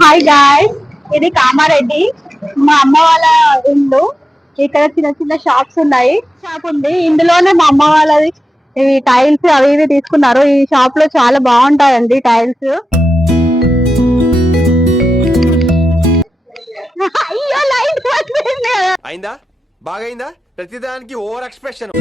Hi guys, ఇది కామారెడ్డి మా అమ్మ వాళ్ళ ఇల్లు. ఇక్కడ చిన్న చిన్న షాప్స్ ఉన్నాయి. షాప్ ఉంది, ఇందులోనే మా అమ్మ వాళ్ళది ఇవి టైల్స్ అవి ఇవి తీసుకున్నారు. ఈ షాప్ లో చాలా బాగుంటాయండి టైల్స్. అయ్యో లైట్ అయిందా బాగైందా ప్రతిదానికి ఓవర్ ఎక్స్ప్రెషన్.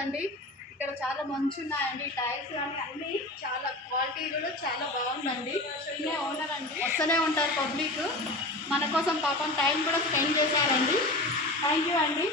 ఉంటుందండి. ఇక్కడ చాలా మంచి ఉన్నాయండి టైల్స్ కానీ అన్నీ చాలా క్వాలిటీ కూడా చాలా బాగుందండి. ఈయనే ఓనర్ అండి, వస్తూనే ఉంటారు పబ్లిక్ మన కోసం. పాపం టైం కూడా స్పెండ్ చేశారండి. థ్యాంక్ యూ అండి.